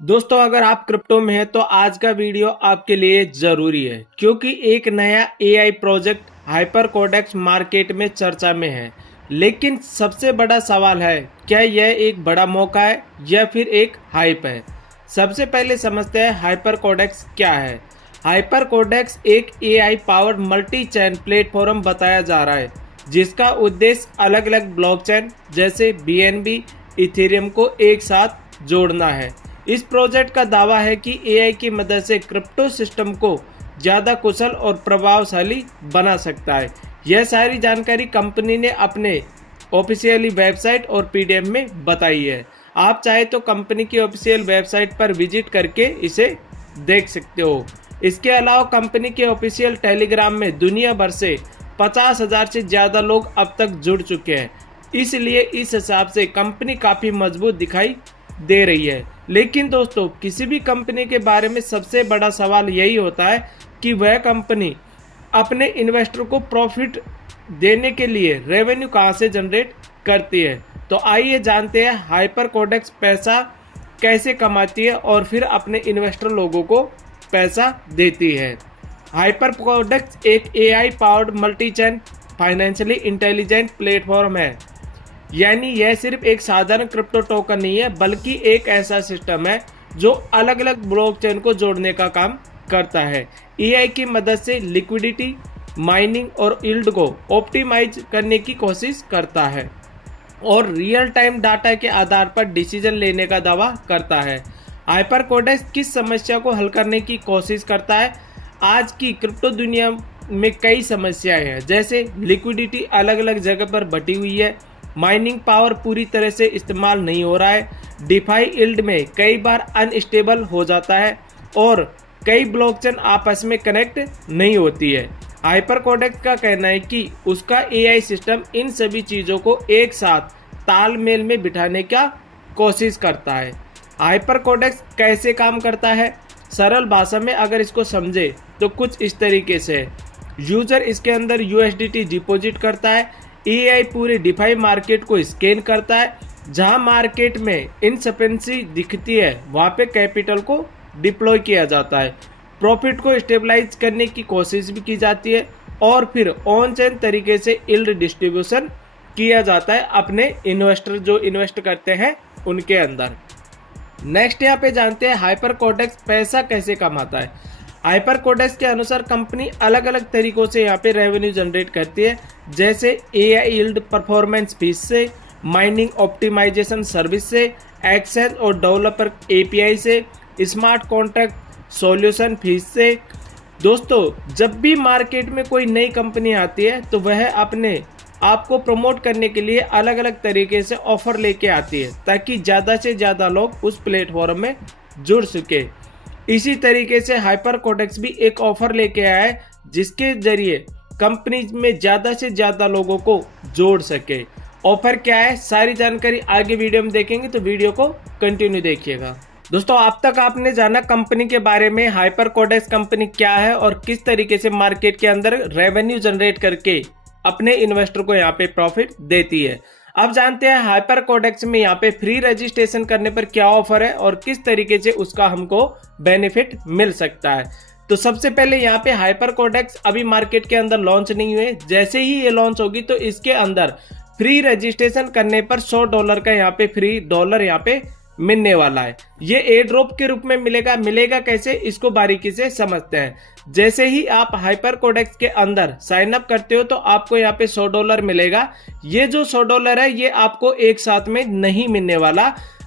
दोस्तों अगर आप क्रिप्टो में हैं तो आज का वीडियो आपके लिए जरूरी है क्योंकि एक नया AI project Hyper Codex market में चर्चा में है। लेकिन सबसे बड़ा सवाल है, क्या यह एक बड़ा मौका है या फिर एक हाइप है। सबसे पहले समझते हैं हाइपर कोडेक्स क्या है। हाइपर कोडेक्स एक AI powered multi chain platform बताया जा रहा है जिसका उद्देश्य अलग अलग ब्लॉकचेन जैसे बीएनबी, इथेरियम को एक साथ जोड़ना है। इस प्रोजेक्ट का दावा है कि एआई की मदद से क्रिप्टो सिस्टम को ज़्यादा कुशल और प्रभावशाली बना सकता है। यह सारी जानकारी कंपनी ने अपने ऑफिशियली वेबसाइट और पीडीएफ में बताई है। आप चाहे तो कंपनी की ऑफिशियल वेबसाइट पर विजिट करके इसे देख सकते हो। इसके अलावा कंपनी के ऑफिशियल टेलीग्राम में दुनिया भर से 50,000 से ज़्यादा लोग अब तक जुड़ चुके हैं, इसलिए इस हिसाब से कंपनी काफ़ी मजबूत दिखाई दे रही है। लेकिन दोस्तों किसी भी कंपनी के बारे में सबसे बड़ा सवाल यही होता है कि वह कंपनी अपने इन्वेस्टर को प्रॉफिट देने के लिए रेवेन्यू कहां से जनरेट करती है। तो आइए जानते हैं हाइपर कोडेक्स पैसा कैसे कमाती है और फिर अपने इन्वेस्टर लोगों को पैसा देती है। हाइपर कोडेक्स एक AI powered multi chain financially intelligent platform है। यानी यह सिर्फ एक साधारण क्रिप्टो टोकन नहीं है बल्कि एक ऐसा सिस्टम है जो अलग अलग ब्लॉकचेन को जोड़ने का काम करता है। एआई की मदद से लिक्विडिटी, माइनिंग और यील्ड को ऑप्टिमाइज करने की कोशिश करता है और रियल टाइम डाटा के आधार पर डिसीजन लेने का दावा करता है। हाइपर कोडेक्स किस समस्या को हल करने की कोशिश करता है। आज की क्रिप्टो दुनिया में कई समस्याएं हैं, जैसे लिक्विडिटी अलग अलग जगह पर बटी हुई है, माइनिंग पावर पूरी तरह से इस्तेमाल नहीं हो रहा है, डिफाई यील्ड में कई बार अनस्टेबल हो जाता है और कई ब्लॉकचेन आपस में कनेक्ट नहीं होती है। हाइपर कोडेक्स का कहना है कि उसका एआई सिस्टम इन सभी चीज़ों को एक साथ तालमेल में बिठाने का कोशिश करता है। हाइपर कोडेक्स कैसे काम करता है, सरल भाषा में अगर इसको समझे तो कुछ इस तरीके से है। यूजर इसके अंदर यूएसडीटी डिपॉजिट करता है, एआई पूरे डिफाई मार्केट को स्कैन करता है, जहां मार्केट में इनसफिशिएंसी दिखती है वहां पे कैपिटल को डिप्लॉय किया जाता है, प्रॉफिट को स्टेबलाइज करने की कोशिश भी की जाती है और फिर ऑन चेन तरीके से यील्ड डिस्ट्रीब्यूशन किया जाता है अपने इन्वेस्टर जो इन्वेस्ट करते हैं उनके अंदर। नेक्स्ट यहाँ पे जानते हैं हाइपर कोडेक्स पैसा कैसे कमाता है। हाइपर कोडेक्स के अनुसार कंपनी अलग अलग तरीकों से यहाँ पे रेवेन्यू जनरेट करती है, जैसे एआई यील्ड परफॉर्मेंस फीस से, माइनिंग ऑप्टिमाइजेशन सर्विस से, एक्सेस और डेवलपर एपीआई से, स्मार्ट कॉन्ट्रैक्ट सॉल्यूशन फीस से। दोस्तों जब भी मार्केट में कोई नई कंपनी आती है तो वह अपने आपको प्रमोट करने के लिए अलग अलग तरीके से ऑफर लेके आती है ताकि ज़्यादा से ज़्यादा लोग उस प्लेटफॉर्म में जुड़ सके। इसी तरीके से हाइपर कोडेक्स भी एक ऑफर लेके आया है जिसके जरिए कंपनी में ज़्यादा से ज़्यादा लोगों को जोड़ सके। ऑफर क्या है, सारी जानकारी आगे वीडियो में देखेंगे तो वीडियो को कंटिन्यू देखिएगा। दोस्तों अब तक आपने जाना कंपनी के बारे में, हाइपर कोडेक्स कंपनी क्या है और किस तरीके से मार्केट के अंदर रेवेन्यू जनरेट करके अपने इन्वेस्टर को यहाँ पे प्रॉफिट देती है। अब जानते हैं हाइपर कोडेक्स में यहाँ पे फ्री रजिस्ट्रेशन करने पर क्या ऑफर है और किस तरीके से उसका हमको बेनिफिट मिल सकता है। तो सबसे पहले यहाँ पे हाइपर कोडेक्स अभी मार्केट के अंदर लॉन्च नहीं हुए, जैसे ही ये लॉन्च होगी तो इसके अंदर फ्री रजिस्ट्रेशन करने पर $100 का यहाँ पे फ्री डॉलर यहाँ पे मिलने वाला है। ये एयर ड्रॉप के रूप में मिलेगा कैसे, इसको बारीकी से समझते हैं। जैसे ही आप हाइपर कोडेक्स के अंदर साइन अप करते हो तो आपको यहाँ पे $100 मिलेगा। ये जो $100 है ये आपको एक साथ में नहीं मिलने वाला,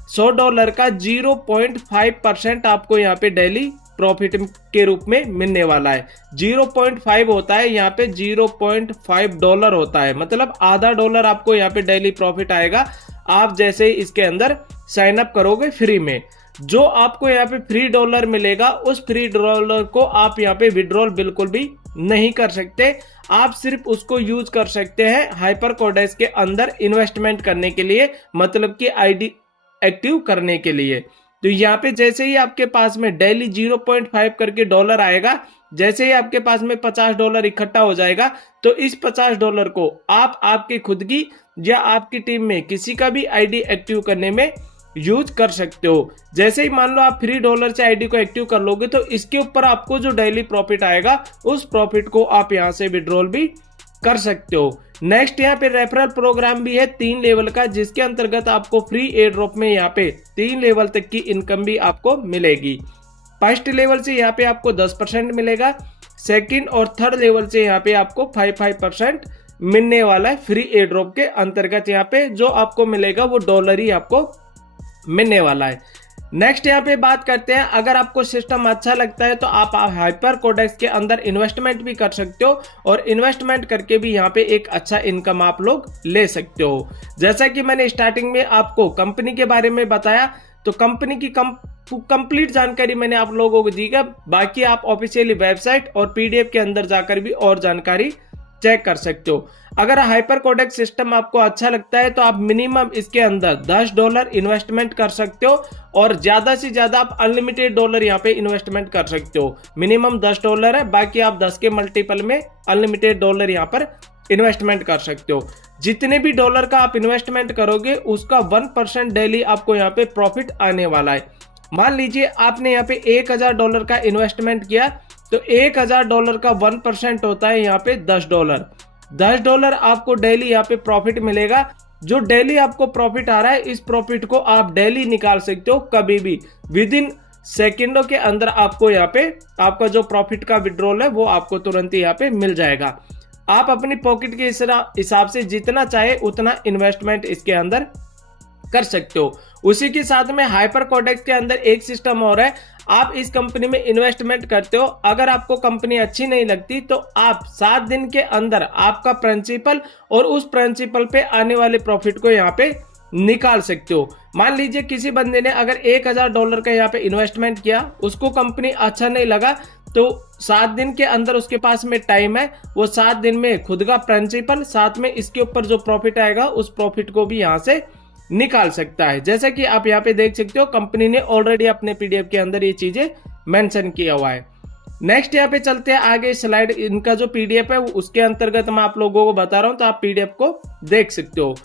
$100 का 0.5% आपको यहाँ पे डेली प्रॉफिट के रूप में मिलने वाला है। 0.5 होता है, यहाँ पे $0.5 होता है, मतलब आधा डॉलर आपको यहाँ पे डेली प्रॉफिट आएगा आप जैसे ही इसके अंदर साइन अप करोगे फ्री में। जो आपको यहाँ पे फ्री डॉलर मिलेगा उस फ्री डॉलर को आप यहाँ पे विड्रॉल बिल्कुल भी नहीं कर सकते, आप सिर्फ उसको यूज कर सकते हैं हाइपर कोडेक्स के अंदर इन्वेस्टमेंट करने के लिए, मतलब कि आईडी एक्टिव करने के लिए। तो यहाँ पे जैसे ही आपके पास में डेली 0.5 करके डॉलर आएगा, जैसे ही आपके पास में $50 इकट्ठा हो जाएगा तो इस $50 को आप आपकी खुद की या आपकी टीम में किसी का भी आईडी एक्टिव करने में यूज कर सकते हो। जैसे ही मान लो आप फ्री डॉलर से आईडी को एक्टिव कर लोगे तो इसके ऊपर आपको जो डेली प्रॉफिट आएगा उस प्रॉफिट को आप यहाँ से विड्रॉल भी कर सकते हो। नेक्स्ट यहाँ पे रेफरल प्रोग्राम भी है 3 लेवल का, जिसके अंतर्गत आपको फ्री एयर ड्रॉप में यहाँ पे 3 लेवल तक की इनकम भी आपको मिलेगी। फर्स्ट लेवल से यहाँ पे आपको 10% मिलेगा, सेकंड और थर्ड लेवल से यहाँ पे आपको 5% मिलने वाला है। फ्री एयर ड्रॉप के अंतर्गत यहाँ पे जो आपको मिलेगा वो डॉलर ही आपको मिलने वाला है। नेक्स्ट यहाँ पे बात करते हैं, अगर आपको सिस्टम अच्छा लगता है तो आप हाइपर कोडेक्स के अंदर इन्वेस्टमेंट भी कर सकते हो और इन्वेस्टमेंट करके भी यहाँ पे एक अच्छा इनकम आप लोग ले सकते हो। जैसा कि मैंने स्टार्टिंग में आपको कंपनी के बारे में बताया, तो कंपनी की कंप्लीट जानकारी मैंने आप लोगों को दी है। बाकी आप ऑफिशियली वेबसाइट और पीडीएफ के अंदर जाकर भी और जानकारी चेक कर सकते हो। अगर हाइपर कोडेक्स सिस्टम आपको अच्छा लगता है तो आप मिनिमम इसके अंदर $10 इन्वेस्टमेंट कर सकते हो और ज्यादा से ज्यादा आप अनलिमिटेड डॉलर यहाँ पे इन्वेस्टमेंट कर सकते हो। मिनिमम $10 है, बाकी आप 10 के मल्टीपल में अनलिमिटेड डॉलर यहाँ पर इन्वेस्टमेंट कर सकते हो। जितने भी डॉलर का आप इन्वेस्टमेंट करोगे उसका 1% डेली आपको यहाँ पे प्रॉफिट आने वाला है। मान लीजिए आपने यहाँ पे $1000 का इन्वेस्टमेंट किया तो $1000 का 1% होता है यहाँ पे $10। $10 आपको डेली यहाँ पे प्रॉफिट मिलेगा। जो डेली आपको प्रॉफिट आ रहा है इस प्रॉफिट को आप डेली निकाल सकते हो, कभी भी विद इन सेकेंडों के अंदर आपको यहाँ पे आपका जो प्रॉफिट का विड्रॉल है वो आपको तुरंत ही यहाँ पे मिल जाएगा। आप अपनी पॉकेट के हिसाब से जितना चाहे उतना इन्वेस्टमेंट इसके अंदर कर सकते हो। उसी के साथ में हाइपर कोडेक्स के अंदर एक सिस्टम और है, आप इस कंपनी में इन्वेस्टमेंट करते हो, अगर आपको कंपनी अच्छी नहीं लगती तो आप 7 दिन के अंदर आपका प्रिंसिपल और उस प्रिंसिपल पे आने वाले प्रॉफिट को यहाँ पे निकाल सकते हो। मान लीजिए किसी बंदे ने अगर $1000 का यहाँ पे इन्वेस्टमेंट किया, उसको कंपनी अच्छा नहीं लगा तो 7 दिन के अंदर उसके पास में टाइम है, वो 7 दिन में खुद का प्रिंसिपल साथ में इसके ऊपर जो प्रॉफिट आएगा उस प्रॉफिट को भी यहाँ से निकाल सकता है। जैसा कि आप यहाँ पे देख सकते हो कंपनी ने ऑलरेडी अपने पीडीएफ के अंदर ये चीजें मेंशन किया हुआ है। नेक्स्ट यहाँ पे चलते हैं आगे स्लाइड, इनका जो पीडीएफ है उसके अंतर्गत मैं आप लोगों को बता रहा हूँ तो आप पीडीएफ को देख सकते हो।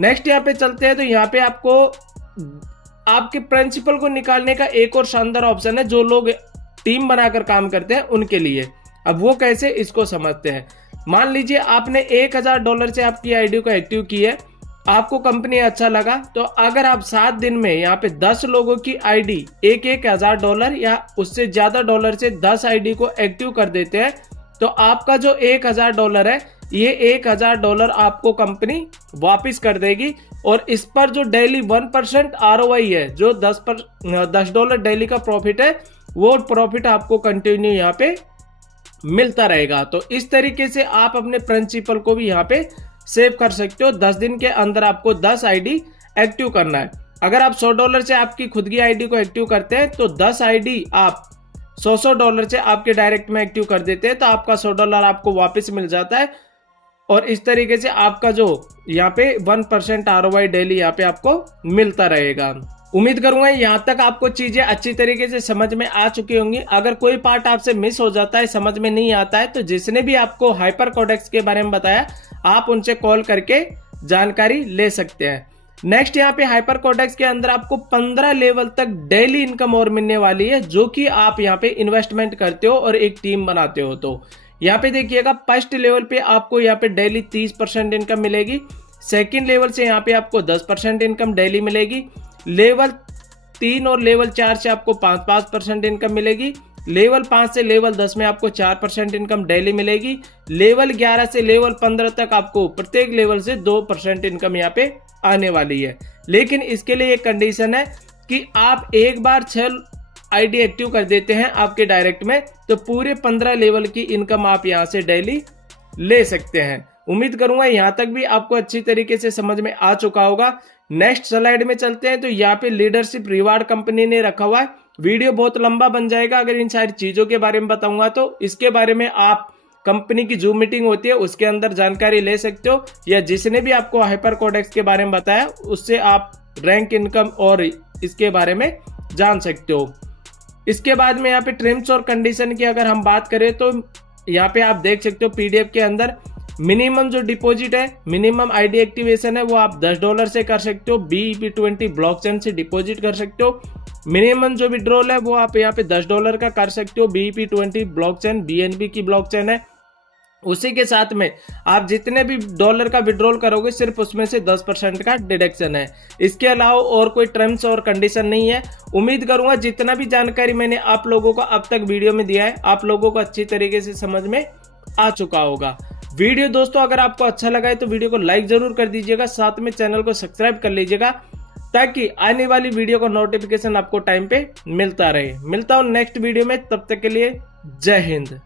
नेक्स्ट यहाँ पे चलते हैं तो यहाँ पे आपको आपके प्रिंसिपल को निकालने का एक और शानदार ऑप्शन है जो लोग टीम बनाकर काम करते हैं उनके लिए। अब वो कैसे, इसको समझते हैं। मान लीजिए आपने $1000 से आपकी आईडी को एक्टिव की है, आपको कंपनी अच्छा लगा तो अगर आप 7 दिन में यहाँ पे 10 लोगों की आईडी $1000 या उससे ज्यादा डॉलर से 10 आईडी को एक्टिव कर देते हैं तो आपका जो $1000 है ये $1000 आपको कंपनी वापस कर देगी और इस पर जो डेली 1% ROI है, जो $10 डेली का प्रॉफिट है, वो प्रॉफिट आपको कंटिन्यू यहाँ पे मिलता रहेगा। तो इस तरीके से आप अपने प्रिंसिपल को भी यहाँ पे सेव कर सकते हो। 10 दिन के अंदर आपको 10 आईडी एक्टिव करना है। अगर आप $100 से आपकी खुद की आईडी को एक्टिव करते हैं तो 10 आईडी आप $100 से आपके डायरेक्ट में एक्टिव कर देते हैं तो आपका $100 आपको वापस मिल जाता है और इस तरीके से आपका जो यहाँ पे 1% ROI डेली यहाँ पे आपको मिलता रहेगा। उम्मीद करूंगा यहाँ तक आपको चीजें अच्छी तरीके से समझ में आ चुकी होंगी। अगर कोई पार्ट आपसे मिस हो जाता है, समझ में नहीं आता है, तो जिसने भी आपको हाइपर कोडेक्स के बारे में बताया आप उनसे कॉल करके जानकारी ले सकते हैं। नेक्स्ट यहाँ पे हाइपर कोडेक्स के अंदर आपको 15 लेवल तक डेली इनकम और मिलने वाली है, जो कि आप यहाँ पे इन्वेस्टमेंट करते हो और एक टीम बनाते हो। तो यहाँ पे देखिएगा फर्स्ट लेवल पे आपको यहाँ पे डेली 30% इनकम मिलेगी, सेकेंड लेवल से यहाँ पे आपको 10% इनकम डेली मिलेगी, लेवल 3 और लेवल 4 से आपको 5% इनकम मिलेगी, लेवल 5 से लेवल 10 में आपको 4% इनकम डेली मिलेगी, लेवल 11 से लेवल 15 तक आपको प्रत्येक लेवल से 2% इनकम यहाँ पे आने वाली है। लेकिन इसके लिए एक कंडीशन है कि आप एक बार 6 आईडी एक्टिव कर देते हैं आपके डायरेक्ट में तो पूरे 15 लेवल की इनकम आप यहाँ से डेली ले सकते हैं। उम्मीद करूंगा यहाँ तक भी आपको अच्छी तरीके से समझ में आ चुका होगा। नेक्स्ट स्लाइड में चलते हैं तो यहाँ पे लीडरशिप रिवार्ड कंपनी ने रखा हुआ है। वीडियो बहुत लंबा बन जाएगा अगर इन सारी चीजों के बारे में बताऊंगा तो इसके बारे में आप कंपनी की जूम मीटिंग होती है उसके अंदर जानकारी ले सकते हो, या जिसने भी आपको हाइपर कोडेक्स के बारे में बताया उससे आप रैंक इनकम और इसके बारे में जान सकते हो। इसके बाद में यहाँ पे टर्म्स और कंडीशन की अगर हम बात करें तो यहाँ पे आप देख सकते हो पीडीएफ के अंदर मिनिमम जो डिपॉजिट है, मिनिमम आईडी एक्टिवेशन है वो आप $10 से कर सकते हो। BEP20 ब्लॉकचेन से डिपॉजिट कर सकते हो। मिनिमम जो विड्रॉल है वो आप यहाँ पे $10 का कर सकते हो। BEP20 ब्लॉकचेन BNB की ब्लॉकचेन है। उसी के साथ में आप जितने भी डॉलर का विड्रॉल करोगे सिर्फ उसमें से 10% का डिडक्शन है। इसके अलावा और कोई टर्म्स और कंडीशन नहीं है। उम्मीद करूंगा जितना भी जानकारी मैंने आप लोगों को अब तक वीडियो में दिया है आप लोगों को अच्छी तरीके से समझ में आ चुका होगा। वीडियो दोस्तों अगर आपको अच्छा लगा है तो वीडियो को लाइक जरूर कर दीजिएगा, साथ में चैनल को सब्सक्राइब कर लीजिएगा ताकि आने वाली वीडियो का नोटिफिकेशन आपको टाइम पे मिलता रहे। मिलता हूं नेक्स्ट वीडियो में, तब तक के लिए जय हिंद।